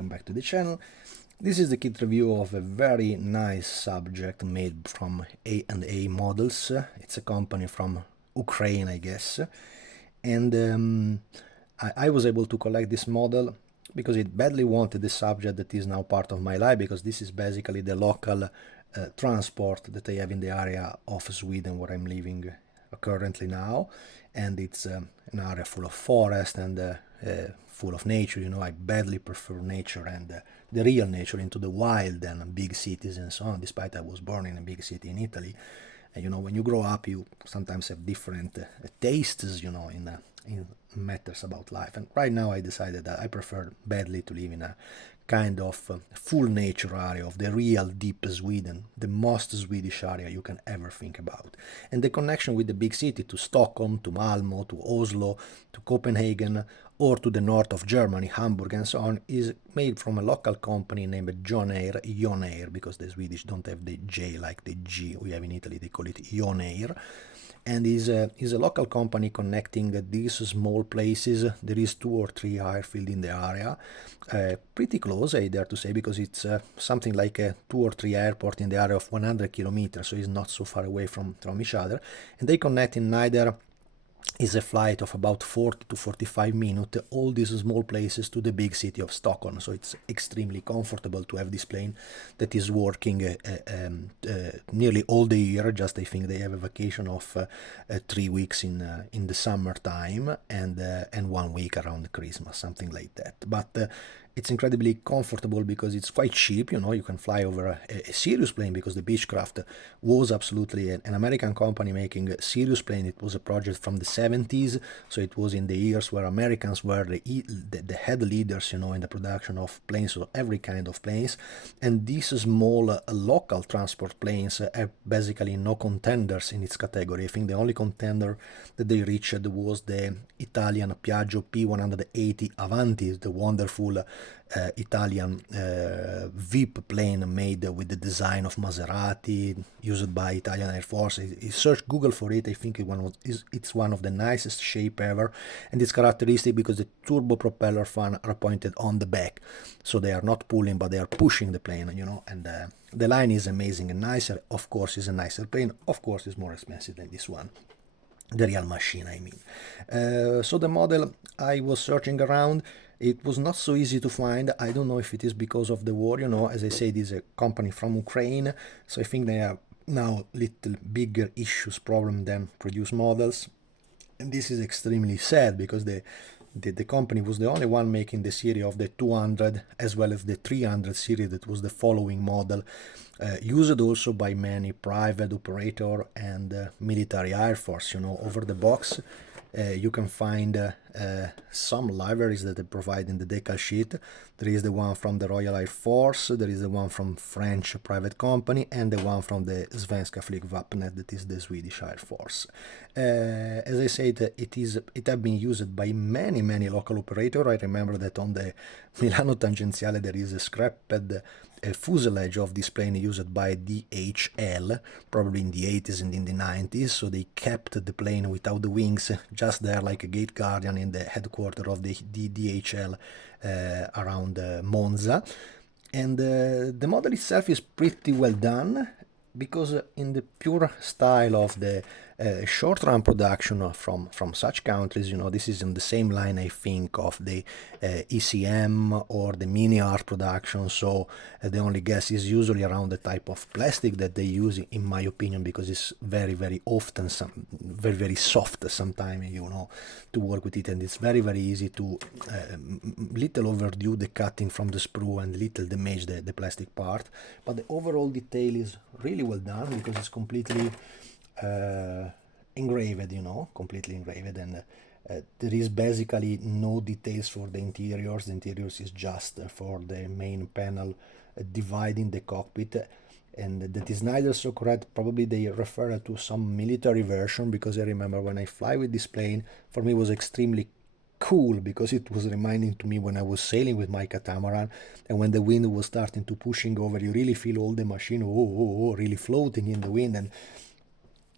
welcome back to the channel. This is the kit review of a very nice subject made from E&A Models. It's a company from Ukraine, I guess. And I was able to collect this model because it badly wanted the subject that is now part of my life, because this is basically the local transport that I have in the area of Sweden where I'm living currently now. And it's an area full of forest and full of nature. You know, I badly prefer nature and the real nature into the wild and big cities and so on, despite I was born in a big city in Italy. And you know, when you grow up, you sometimes have different tastes, you know, in matters about life. And right now I decided that I prefer badly to live in a kind of full nature area of the real deep Sweden, the most Swedish area you can ever think about. And the connection with the big city, to Stockholm, to Malmo, to Oslo, to Copenhagen, or to the north of Germany, Hamburg and so on, is made from a local company named John Eyre, because the Swedish don't have the J like the G we have in Italy, they call it John Eyre. And is a local company connecting these small places. There is 2 or 3 airfields in the area, pretty close, I dare to say, because it's something like a 2 or 3 airport in the area of 100 kilometers, so it's not so far away from each other. And they connect in neither is a flight of about 40 to 45 minutes, all these small places, to the big city of Stockholm. So it's extremely comfortable to have this plane that is working nearly all the year. Just I think they have a vacation of 3 weeks in the summertime and 1 week around Christmas, something like that. But it's incredibly comfortable because it's quite cheap. You know, you can fly over a serious plane, because the Beechcraft was absolutely an American company making a serious plane. It was a project from the 70s, so it was in the years where Americans were the head leaders, you know, in the production of planes, or every kind of planes. And these small local transport planes have basically no contenders in its category. I think the only contender that they reached was the Italian Piaggio P180 Avanti, the wonderful Italian VIP plane made with the design of Maserati, used by Italian Air Force. You search Google for it, I think it's one of the nicest shape ever, and it's characteristic because the turbo propeller fan are pointed on the back, so they are not pulling but they are pushing the plane, you know. And the line is amazing and nicer. Of course, it's a nicer plane. Of course, it's more expensive than this one, the real machine, I mean. So the model, I was searching around, it was not so easy to find. I don't know if it is because of the war, you know. As I said, it's a company from Ukraine, so I think they have now little bigger issues, problem than produce models. And this is extremely sad, because the company was the only one making the series of the 200 as well as the 300 series, that was the following model, used also by many private operator and military air force. You know, over the box you can find some libraries that they provide in the decal sheet. There is the one from the Royal Air Force, there is the one from French private company, and the one from the Svenska Flygvapnet, that is the Swedish Air Force. As I said, it has been used by many local operators. I remember that on the Milano Tangenziale there is a scrapped fuselage of this plane used by DHL, probably in the 80s and in the 90s, so they kept the plane without the wings, just there like a gate guardian in the headquarters of the DHL around Monza. And the model itself is pretty well done, because in the pure style of the short run production from such countries, you know, this is in the same line, I think, of the ECM or the mini art production. So the only guess is usually around the type of plastic that they use, in my opinion, because it's very often very soft sometimes, you know, to work with it, and it's very easy to little overdue the cutting from the sprue and little damage the plastic part. But the overall detail is really well done, because it's completely engraved, you know, completely engraved. And there is basically no details for the interiors. The interiors is just for the main panel dividing the cockpit, and that is neither so correct. Probably they refer to some military version, because I remember when I fly with this plane, for me it was extremely cool, because it was reminding to me when I was sailing with my catamaran, and when the wind was starting to pushing over, you really feel all the machine really floating in the wind. And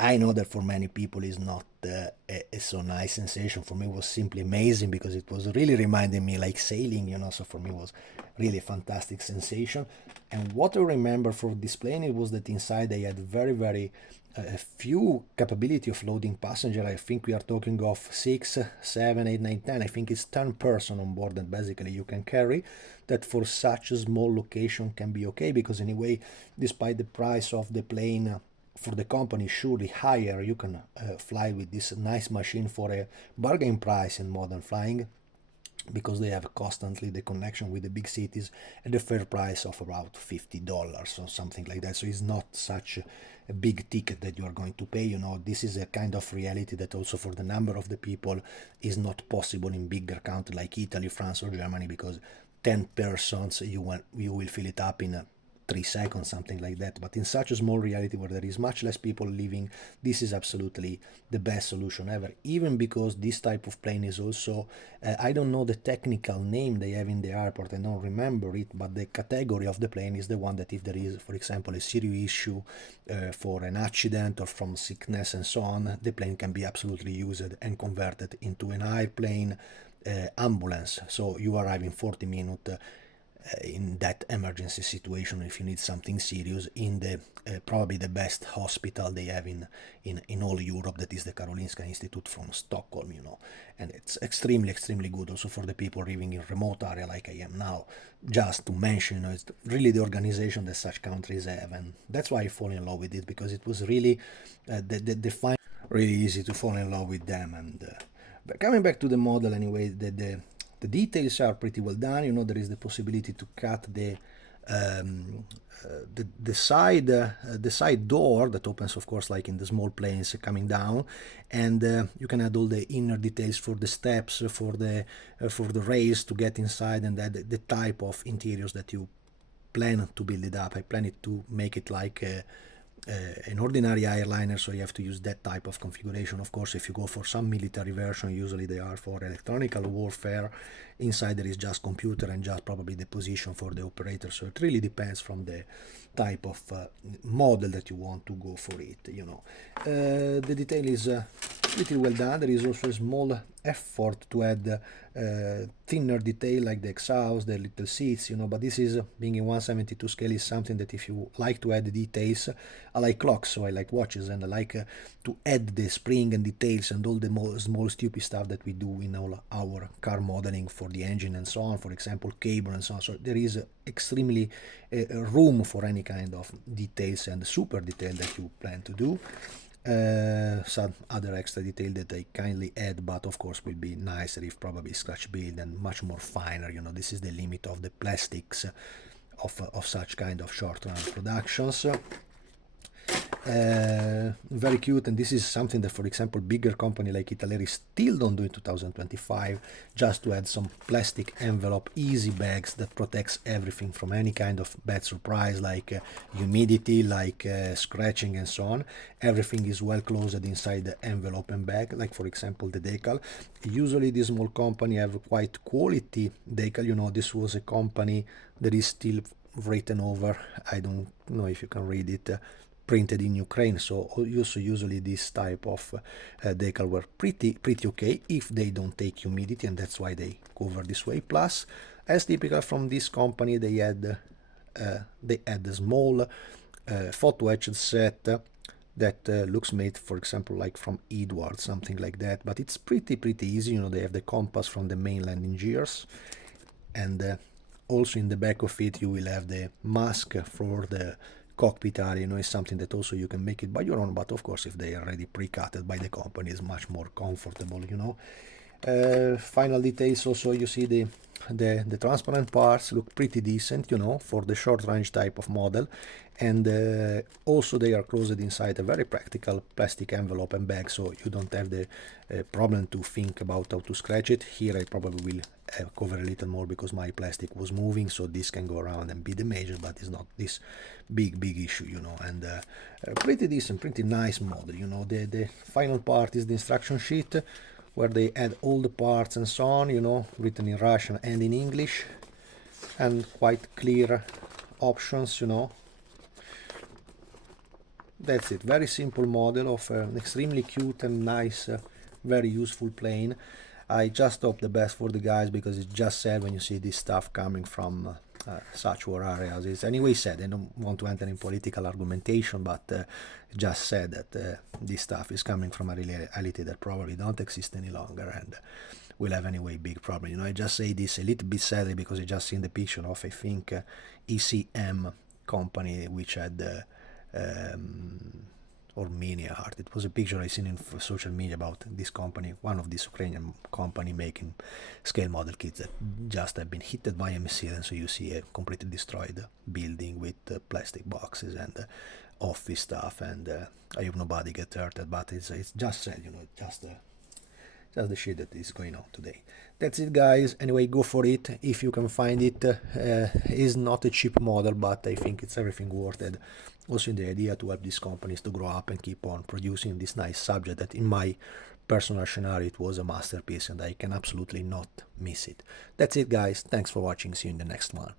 I know that for many people is not a so nice sensation. For me, it was simply amazing because it was really reminding me like sailing, you know. So for me, it was really a fantastic sensation. And what I remember for displaying it was that inside they had very a few capability of loading passenger. I think we are talking of 6, 7, 8, 9, 10. I think it's 10 person on board that basically you can carry. That for such a small location can be okay because anyway, despite the price of the plane for the company surely higher, you can fly with this nice machine for a bargain price in modern flying because they have constantly the connection with the big cities at the fair price of about $50 or something like that. So it's not such a big ticket that you are going to pay. You know, this is a kind of reality that also for the number of the people is not possible in bigger countries like Italy, France, or Germany, because 10 persons you will fill it up in 3 seconds, something like that. But in such a small reality where there is much less people living, this is absolutely the best solution ever. Even because this type of plane is also, I don't know the technical name they have in the airport, I don't remember it, but the category of the plane is the one that if there is, for example, a serious issue for an accident or from sickness and so on, the plane can be absolutely used and converted into an airplane ambulance. So you arrive in 40 minutes in that emergency situation if you need something serious in the probably the best hospital they have in all Europe, that is the Karolinska Institute from Stockholm, you know. And it's extremely good also for the people living in remote area like I am now. Just to mention, you know, it's really the organization that such countries have, and that's why I fall in love with it, because it was really the really easy to fall in love with them. And but coming back to the model anyway, the details are pretty well done. You know, there is the possibility to cut the side door that opens, of course, like in the small planes coming down, and you can add all the inner details for the steps, for the rails to get inside, and that the type of interiors that you plan to build it up. I plan it to make it like an ordinary airliner, so you have to use that type of configuration. Of course, if you go for some military version, usually they are for electronical warfare. Inside there is just computer and just probably the position for the operator, so it really depends from the type of model that you want to go for it, you know. The detail is pretty well done. There is also a small effort to add thinner detail like the exhaust, the little seats, you know, but this is being in 1/72 scale is something that if you like to add details, I like clocks, so I like watches, and I like to add the spring and details and all the small stupid stuff that we do in all our car modeling for the engine and so on, for example cable and so on. So there is extremely room for any kind of details and super detail that you plan to do. Some other extra detail that I kindly add, but of course will be nicer if probably scratch build and much more finer, you know. This is the limit of the plastics of such kind of short run productions. Very cute, and this is something that, for example, bigger company like Italeri still don't do in 2025, just to add some plastic envelope easy bags that protects everything from any kind of bad surprise like humidity, like scratching and so on. Everything is well closed inside the envelope and bag, like for example the decal. Usually this small company have quite quality decal, you know. This was a company that is still written over, I don't know if you can read it, printed in Ukraine. So also usually this type of decal were pretty okay if they don't take humidity, and that's why they cover this way. Plus, as typical from this company, they had a small photo etched set that looks made, for example, like from Edward, something like that. But it's pretty easy, you know. They have the compass from the main landing gears, and also in the back of it you will have the mask for the cockpit area, you know. Is something that also you can make it by your own, but of course if they are already pre-cutted by the company is much more comfortable, you know. Final details also, you see the transparent parts look pretty decent, you know, for the short range type of model, and also they are closed inside a very practical plastic envelope and bag, so you don't have the problem to think about how to scratch it. Here I probably will cover a little more because my plastic was moving, so this can go around and be damaged, but it's not this big issue, you know. And pretty decent, pretty nice model, you know. The final part is the instruction sheet where they add all the parts and so on, you know, written in Russian and in English, and quite clear options, you know. That's it. Very simple model of an extremely cute and nice, very useful plane. I just hope the best for the guys, because it's just sad when you see this stuff coming from such war areas. It's anyway sad. I don't want to enter in political argumentation, but just said that this stuff is coming from a reality that probably don't exist any longer, and will have anyway big problem. You know, I just say this a little bit sadly because I just seen the picture of, I think, ECM company, which had or Mini Art. It was a picture I seen in social media about this company, one of these Ukrainian company making scale model kits that just have been hit by a missile, and so you see a completely destroyed building with plastic boxes and office stuff, and I hope nobody get hurt, but it's just sad, you know, just the shit that is going on today. That's it, guys. Anyway, go for it if you can find it. Is not a cheap model, but I think it's everything worth it. Also in the idea to help these companies to grow up and keep on producing this nice subject that in my personal scenario it was a masterpiece, and I can absolutely not miss it. That's it, guys. Thanks for watching. See you in the next one.